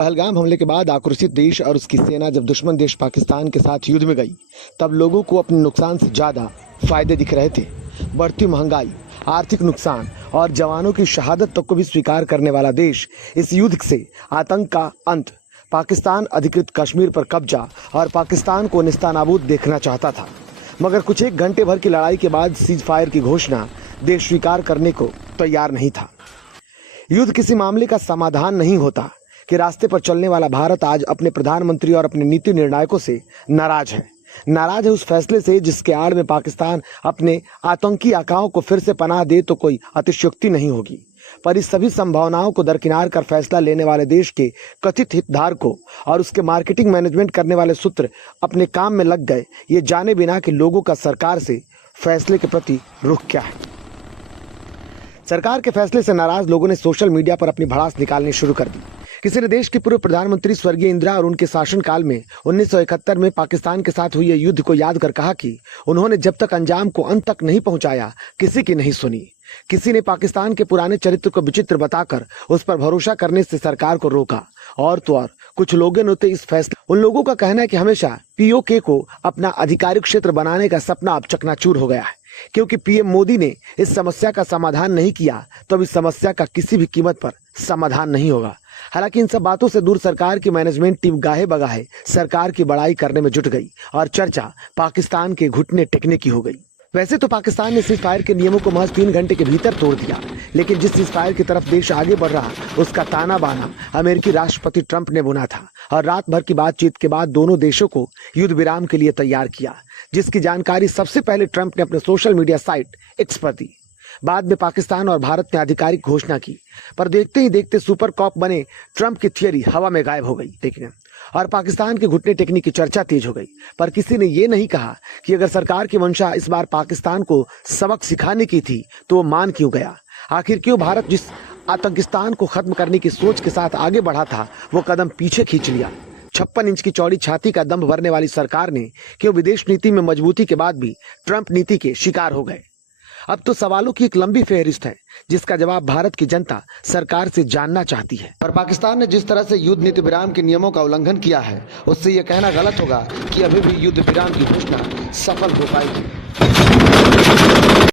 पहलगाम हमले के बाद आक्रोशित देश और उसकी सेना जब दुश्मन देश पाकिस्तान के साथ युद्ध में गई, तब लोगों को अपने नुकसान से ज़्यादा फायदे दिख रहे थे। बढ़ती महंगाई, आर्थिक नुकसान और जवानों की शहादत तक को भी स्वीकार करने वाला देश इस युद्ध से आतंक का अंत, पाकिस्तान अधिकृत कश्मीर पर कब्जा और पाकिस्तान को नेस्तनाबूद देखना चाहता था। मगर कुछ एक घंटे भर की लड़ाई के बाद सीज फायर की घोषणा देश स्वीकार करने को तैयार नहीं था। युद्ध किसी मामले का समाधान नहीं होता कि रास्ते पर चलने वाला भारत आज अपने प्रधानमंत्री और अपने नीति निर्णायकों से नाराज है उस फैसले से जिसके आड़ में पाकिस्तान अपने आतंकी आकाओं को फिर से पनाह दे तो कोई अतिशयोक्ति नहीं होगी। पर इस सभी संभावनाओं को दरकिनार कर फैसला लेने वाले देश के कथित हितधारकों और उसके मार्केटिंग मैनेजमेंट करने वाले सूत्र अपने काम में लग गए, ये जाने बिना कि लोगों का सरकार से फैसले के प्रति रुख क्या है। सरकार के फैसले से नाराज लोगों ने सोशल मीडिया पर अपनी भड़ास निकालनी शुरू कर दी। किसी ने देश के पूर्व प्रधानमंत्री स्वर्गीय इंदिरा और उनके शासनकाल में 1971 में पाकिस्तान के साथ हुए युद्ध को याद कर कहा कि उन्होंने जब तक अंजाम को अंत तक नहीं पहुंचाया, किसी की नहीं सुनी। किसी ने पाकिस्तान के पुराने चरित्र को विचित्र बताकर उस पर भरोसा करने से सरकार को रोका। और तो और कुछ लोगों ने तो इस फैसले, उन लोगों का कहना है कि हमेशा पीओके को अपना आधिकारिक क्षेत्र बनाने का सपना अब चकनाचूर हो गया है, क्योंकि पीएम मोदी ने इस समस्या का समाधान नहीं किया तो अब इस समस्या का किसी भी कीमत पर समाधान नहीं होगा। हालांकि इन सब बातों से दूर सरकार की मैनेजमेंट टीम गाहे बगाहे सरकार की बड़ाई करने में जुट गई और चर्चा पाकिस्तान के घुटने टेकने की हो गई। वैसे तो पाकिस्तान ने सीज फायर के नियमों को महज 3 घंटे के भीतर तोड़ दिया, लेकिन जिस सीज फायर की तरफ देश आगे बढ़ रहा उसका ताना बाना अमेरिकी राष्ट्रपति ट्रंप ने बुना था और रात भर की बातचीत के बाद दोनों देशों को युद्ध विराम के लिए तैयार किया, जिसकी जानकारी सबसे पहले ट्रंप ने अपने सोशल मीडिया साइट एक्स पर दी। बाद में पाकिस्तान और भारत ने आधिकारिक घोषणा की, पर देखते ही देखते सुपर कॉप बने ट्रंप की थियरी हवा में गायब हो गई और पाकिस्तान के घुटने टेकने की चर्चा तेज हो गई। पर किसी ने ये नहीं कहा कि अगर सरकार की मंशा इस बार पाकिस्तान को सबक सिखाने की थी तो वो मान क्यों गया। आखिर क्यों भारत जिस आतंकिस्तान को खत्म करने की सोच के साथ आगे बढ़ा था वो कदम पीछे खींच लिया। 56 इंच की चौड़ी छाती का दम्भ भरने वाली सरकार ने क्यों विदेश नीति में मजबूती के बाद भी ट्रंप नीति के शिकार हो गए। अब तो सवालों की एक लंबी फहरिस्त है जिसका जवाब भारत की जनता सरकार से जानना चाहती है। पर पाकिस्तान ने जिस तरह से युद्ध नीति विराम के नियमों का उल्लंघन किया है, उससे यह कहना गलत होगा कि अभी भी युद्ध विराम की घोषणा सफल हो पाएगी।